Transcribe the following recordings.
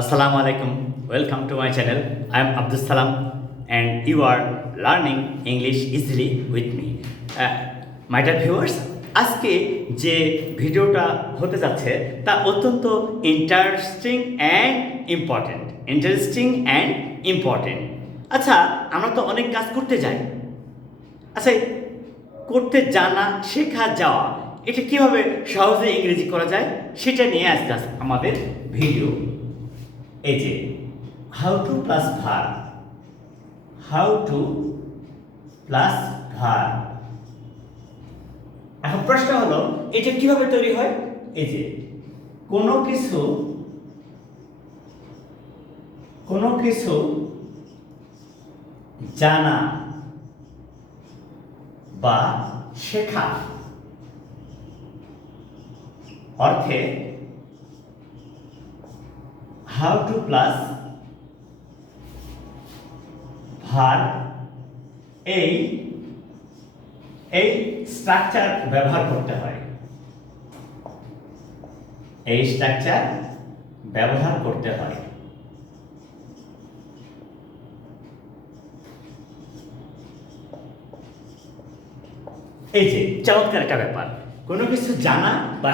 Assalamu alaikum. Welcome to my channel. I am Abdus Salam and you are learning English easily with me. My dear viewers, আজকে যে ভিডিওটা হতে যাচ্ছে তা অত্যন্ত ইম্পর্টেন্ট। আচ্ছা, আমরা তো অনেক কাজ করতে যাই। আচ্ছা, করতে জানা, শেখা, যাওয়া, এটা কিভাবে সহজে ইংরেজি করা যায় সেটা নিয়ে আজকে আমাদের ভিডিও। এই যে হাউ টু প্লাস ভার্ব, এখন প্রশ্ন হলো এটা কিভাবে তৈরি হয়। এই যে কোনো কিছু জানা বা শেখা অর্থে হাউ টু প্লাস ভার্ব এই স্ট্রাকচার ব্যবহার করতে হয়। এই স্ট্রাকচার ব্যবহার করতে হয়। এই যে চমৎকার একটা ব্যাপার, কোনো কিছু জানা বা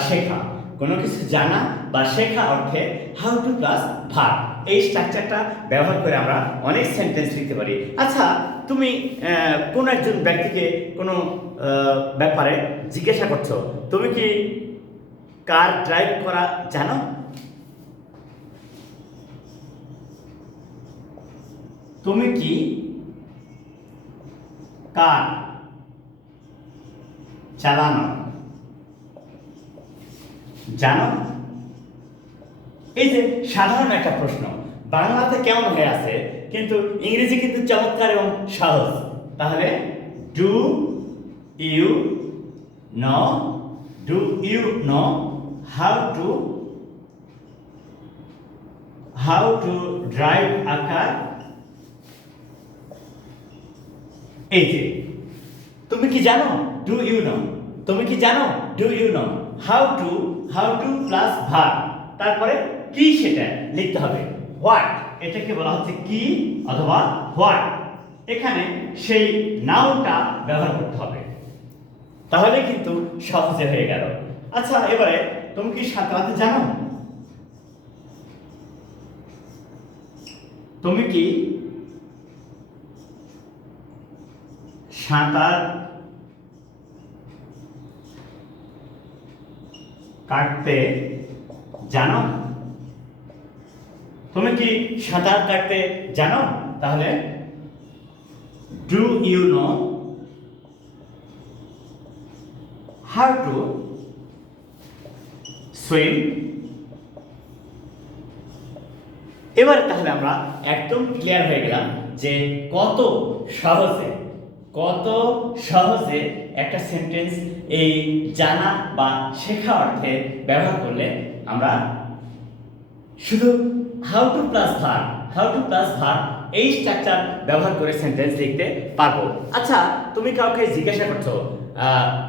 শেখা, অর্থে হাউ টু প্লাস ভার্ব এই স্ট্রাকচারটা ব্যবহার করে আমরা অনেক সেন্টেন্স লিখতে পারি। আচ্ছা, তুমি কোন একজন ব্যক্তিকে কোনো ব্যাপারে জিজ্ঞাসা করছো, তুমি কি কার ড্রাইভ করা জানো? তুমি কি কার চালানো জানো? এই যে সাধারণ একটা প্রশ্ন, বাংলাতে কেমন হয়ে আছে, কিন্তু ইংরেজি কিন্তু চমৎকার এবং সহজ। তাহলে do you know how to drive a car? এই যে তুমি কি জানো, ডু ইউ নো, তুমি কি জানো, do you know, how to plus verb, তারপরে কি সেটা লিখতে হবে। হোয়াট, এটাকে বলা হচ্ছে কি অথবা হোয়াট, এখানে সেই নাউনটা ব্যবহার করতে হবে, তাহলে কিন্তু সহজে হয়ে গেল। আচ্ছা, এবারে তুমি কি সাঁতারতে জানো? তুমি কি সাঁতার কাটতে জানো? তুমি কি সাঁতার কাটতে জানো? তাহলে do you know how to swim? এবারে তাহলে আমরা একদম ক্লিয়ার হয়ে গেলাম যে কত সহজে একটা সেন্টেন্স এই জানা বা শেখা অর্থে ব্যবহার করলে আমরা শুধু হাউ টু প্লাস ভার্ব এই স্ট্রাকচার ব্যবহার করে সেন্টেন্স লিখতে পারবো। আচ্ছা, তুমি কাউকে জিজ্ঞাসা করছো,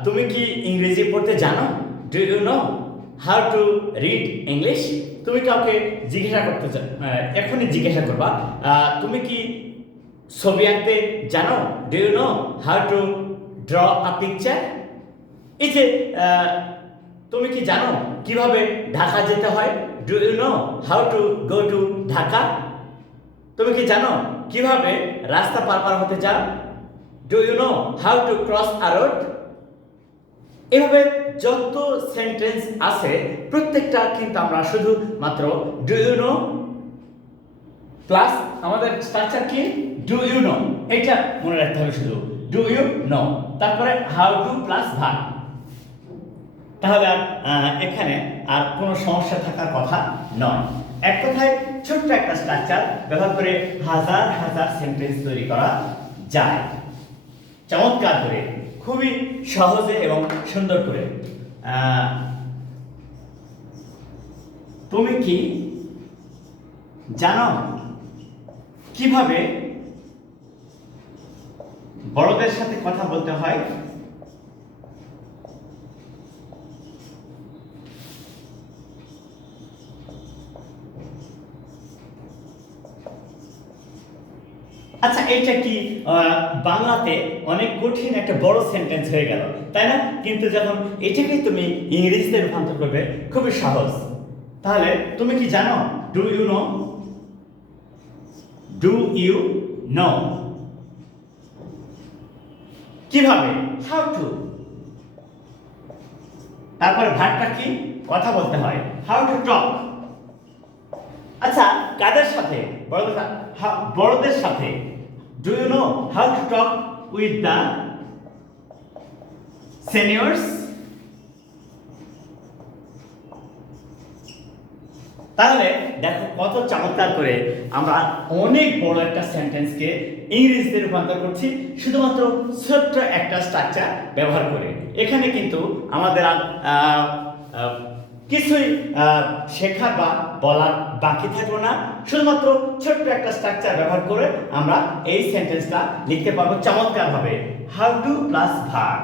তুমি কি ইংরেজি পড়তে জানো? Do you know how to read English? তুমি কাউকে এখনই জিজ্ঞাসা করবা, তুমি কি ছবি আঁকতে জানো? Do you know how to draw a picture? এই যে তুমি কি জানো কিভাবে ঢাকা যেতে হয়? Do you know how to go to Dhaka? তুমি কি জানো কিভাবে রাস্তা পার হতে যাও? Do you know how to cross a road? এভাবে যত সেন্টেন্স আছে প্রত্যেকটা কিন্তু আমরা শুধু মাত্র ডু ইউ নো প্লাস আমাদের স্ট্রাকচার কি, ডু ইউ নো, এটা মনে রাখতে হবে, শুধু ডু ইউ নো, তারপরে হাউ টু প্লাস ভার্ব। তাহলে এখানে আর কোনো সমস্যা থাকার কথা নয়। এক কথায় ছোট্ট একটা স্ট্রাকচার ব্যবহার করে হাজার সেন্টেন্স তৈরি করা যায় চমৎকার করে, খুবই সহজে এবং সুন্দর করে। তুমি কি জানো কিভাবে বড়দের সাথে কথা বলতে হয়? আচ্ছা, এটা কি বাংলাতে অনেক কঠিন একটা বড় সেন্টেন্স হয়ে গেল, তাই না? কিন্তু যখন এটাকে তুমি ইংরেজিতে রূপান্তর করবে, খুবই সহজ। তাহলে তুমি কি জানো? Do you know? Do you know? কিভাবে? How to. তারপরে ভার্বটা কি? কথা বলতে হয়, হাউ টু টক। আচ্ছা, কাদের সাথে? বড়দের সাথে। Do you know how to talk with the seniors? তাহলে দেখো কত চমৎকার করে আমরা অনেক বড় একটা সেন্টেন্সকে ইংরেজিতে রূপান্তর করছি শুধুমাত্র ছোট্ট একটা স্ট্রাকচার ব্যবহার করে। এখানে কিন্তু আমাদের কিছুই শেখার বা বলার বাকি থাকলো না, শুধুমাত্র ছোট্ট একটা স্ট্রাকচার ব্যবহার করে আমরা এই সেন্টেন্সটা লিখতে পারবো চমৎকারভাবে। How to plus verb,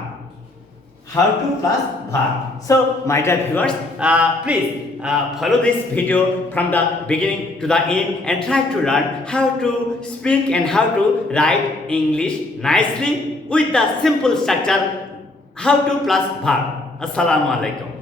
how to plus verb. So my dear viewers, please follow this video from the beginning to the end and try to learn how to speak and how to write English nicely with the simple structure how to plus verb. Assalamu alaikum.